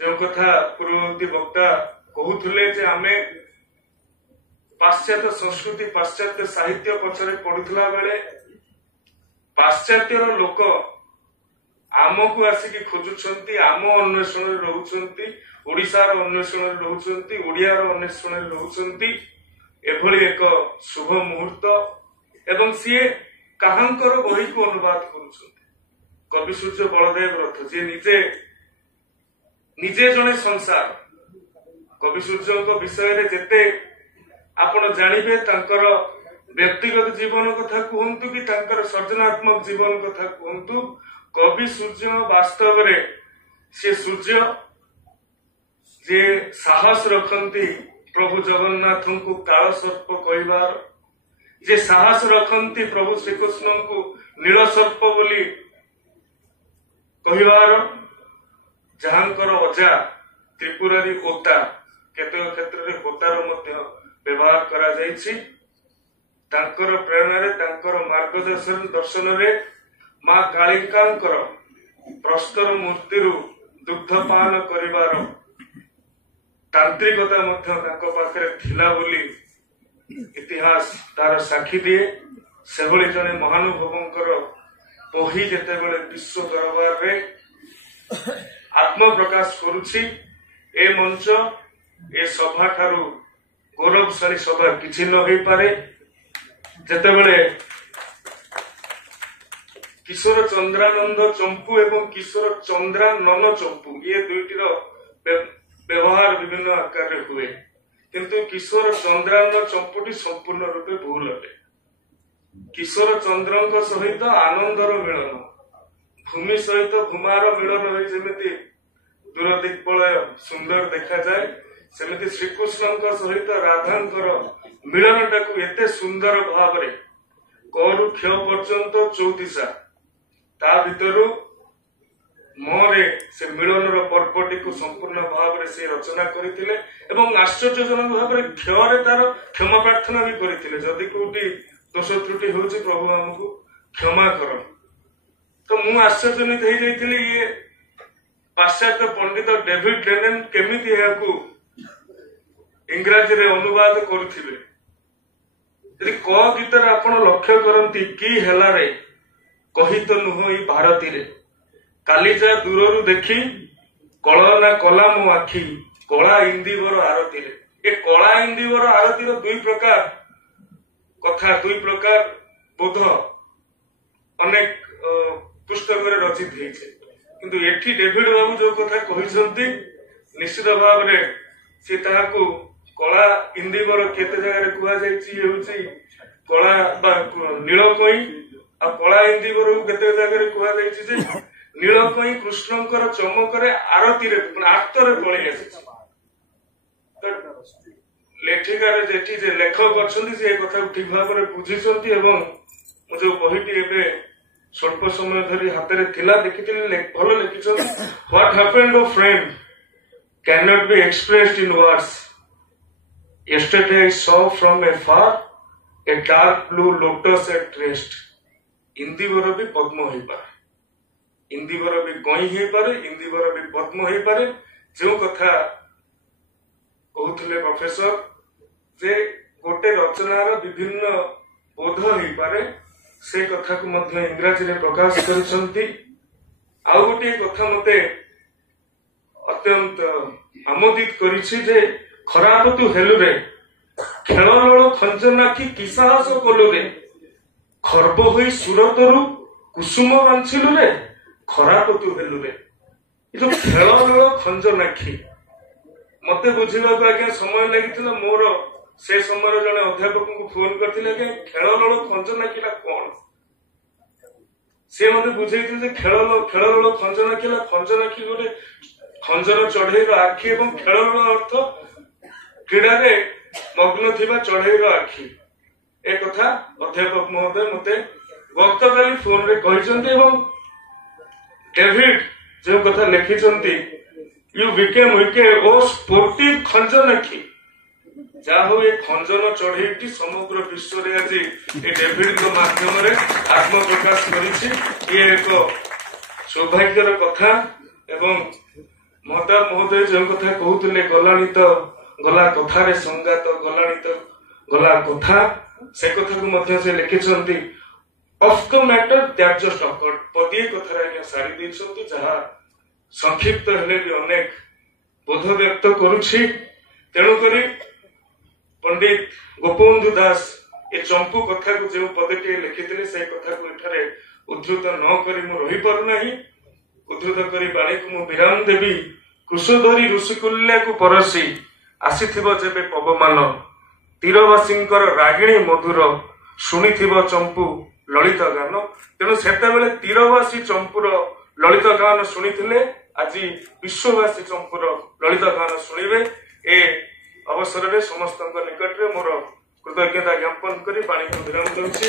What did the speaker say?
जो कथा पूर्ववर्ती वक्ता कहूले जे आमे पाश्चात्य संस्कृति पाश्चात्य साहित्य पछरे पढ़ुला बेले पाश्चात्यर लोक आमको आसिकी खोजुछंती आम अन्वेषण रोचंती ओडिशार अन्वेषण रोचंती ओडियार अन्वेषण रोचंती एभली एक शुभ मुहूर्त एवं सीए काहांकर बही को अनुवाद करुछंती कवि सूर्य बलदेव रथ जे निजे जने संसार कवि सूर्य विषय रे जेते आपण जानिबे तांकर व्यक्तिगत जीवन कथा कहतु कि तांकर सृजनात्मक जीवन कथा कहतु कवि सूर्य वास्तव रे से सूर्य जे साहस रखंती प्रभु जगन्नाथ को काल सर्प कहबार जे साहस रखंती प्रभु श्रीकृष्ण को नील सर्प बोली कहबार जहांकर अजा त्रिपुरारी ओता केतक क्षेत्र में होतार मध्य व्यवहार करा जायछि तांकर प्रेरणा रे तांकर मार्गदर्शन दर्शन रे मां कालिकांकर प्रस्तर मूर्ति दुग्धपान करिवार तांत्रिकता मध्य तांको पाखरे थिला बोली इतिहास तार साक्षी दिए सेभली जने महानुभवंकर बही जेतेबेले विश्व दरबार रे आत्म प्रकाश करुछि ए मंच ए सभा ठारू गौरवशाली सभा किछि न होई पारे जेतेबेले किशोर चंद्रानंद चंपू एवं किशोर चंद्रानन चंपू ये दुईटीर व्यवहार विभिन्न आकार हुए किंतु किशोर चंद्रानन चंपूटी संपूर्ण रूपे भूल अटे किशोर चंद्र सहित आनंदर मिलन भूमि सहित भूमार मिलन हो जमी दूर दिग्बलय सुंदर देखा जाए सेमिति श्रीकृष्ण सहित राधांकर मिलन टाकू एते सुंदर भाव रे करू क्ष पर्यंत 34 ता भितरु मोरे से मिलनर पर्वटी को संपूर्ण भाव से रचना करथिले एवं आश्चर्यजनक भाव रे क्षरे तार क्षमा प्रार्थना भी करथिले जदि कोटी दोष त्रुटि होछि प्रभु हमको क्षमा कर तो मु आश्चर्यजनित हो जाइथिले ये पाश्चात्य पंडित डेविड लेनेन केमिति याकू इंग्रजी रे अनुवाद करथिले यदि क गीतर आपण लक्ष्य करंती की हेला रे कही तो नुह भारती रे कालीजा दूररू देखी कलना कला मो आखि कला इंदिवर आरती रे ए कला इंदिवर आरती रो दुई प्रकार कथा दुई प्रकार बोध अनेक पुस्तक रे रचित होइछे किंतु एठी डेविड बाबू जो कथा कहिसंती निश्चित भाव रे से ताहाकू कला इंदिवर केते जगह रे कुआ जायछि हेउछि कला बा नीलकई आ कला इंदिवर केते जगह रे कुआ जायछि जे नीलकई कृष्णंकर चमकरे आरती रे आत्तरे पळि आछि लेखिकार जेठी जे लेखक अछंती से कथा ठीक भाव रे बुझिसंती एवं जो बहिटी एबे स्वल्प समय धरी हाथ रे थिला देखिथिले भलो लिखिछन what happened oh friend can not be expressed in words yesterday I saw from afar a dark blue lotus at rest Indeevar भी पद्म हो पारे इंदिवर भी गई हो पारे इंदिवर भी पद्म हो पारे जो कथा कहते प्रोफेसर जे गोटे रचनार विभिन्न बोध हो पारे से कथा को मध्य इंग्रजी रे प्रकाश करिसंती आ गोटे कथा मते अत्यंत आमोदित करिछि जे खराब तू हेलु रे खेल लड़ खंजनाखी किसाहस कलु रे खर्ब होई सुरतरु कुसुम बांछिलु रे खराब तू हेलु रे जो खेल लड़ खंजनाखी मते बुझिबा आज्ञा समय लागिथिला मोर से समय जने अध्यापक को फोन करथिले कि खेल लड़ खंजनाखीला कोन से मते बुझैथिले जे खेल लड़ खंजनाखीला खंजनाखी गोटे खंजर चढ़ेईर आखि एवं खेल लड़ अर्थ क्रीड़ा रे मग्न थिबा चढ़ेईर आखि ए कथा अध्यापक महोदय मते गतकाली फोन रे कहिसंती एवं डेविड जो कथा लिखिसंती you became Vikhe O sportive खंजनाखी जा हो ये खंजन चढ़ेईटी समग्र विश्व रे आज ए डेविड के माध्यम रे आत्म प्रकाश करिछि ये एक सौभाग्यर कथा एवं ମହତାବ ମହୋଦୟ ଯେଉଁ କଥା କହୁଥିଲେ ଗଲାଣି ତ ଗଲା କଥାରେ ସଂଗାତ ଗଲାଣି ତ ଗଲା କଥା, ସେ କଥାକୁ ମଧ୍ୟ ସେ ଲେଖିଛନ୍ତି of the matter that just occurred. ପଦିଏ କଥାରେ ଆଜ୍ଞା ସାରି ଦେଇଛନ୍ତି, ଯାହା ସଂକ୍ଷିପ୍ତ ହେଲେ ବି ଅନେକ ବୋଧ ବ୍ୟକ୍ତ କରୁଛି। ତେଣୁକରି ପଣ୍ଡିତ ଗୋପବନ୍ଧୁ ଦାସ ଏ ଚମ୍ପୁ କଥାକୁ ଯେଉଁ ପଦଟିଏ ଲେଖିଥିଲେ ସେ କଥାକୁ ଏଠାରେ ଉଦ୍ଧୃତ ନ କରି ମୁଁ ରହିପାରୁନାହିଁ। ଉଦ୍ଧୃତ କରି ବାଣୀକୁ ମୁଁ ବିରାମ ଦେବି। କୃଷ ଧରି ଋଷିକୁଲ୍ୟାକୁ ପରସି ଆସିଥିବ ଯେବେ ପବମାନ, ତୀରବାସୀଙ୍କର ରାଗିଣୀ ମଧୁର ଶୁଣିଥିବ ଚମ୍ପୁ ଲଳିତ ଗାନ। ତେଣୁ ସେତେବେଳେ ତୀରବାସୀ ଚମ୍ପୁର ଲଳିତ ଗାନ ଶୁଣିଥିଲେ, ଆଜି ବିଶ୍ୱବାସୀ ଚମ୍ପୁର ଲଳିତ ଗାନ ଶୁଣିବେ। ଏ ଅବସରରେ ସମସ୍ତଙ୍କ ନିକଟରେ ମୋର କୃତଜ୍ଞତା ଜ୍ଞାପନ କରି ବାଣୀକୁ ବିରାମ ଦେଉଛି।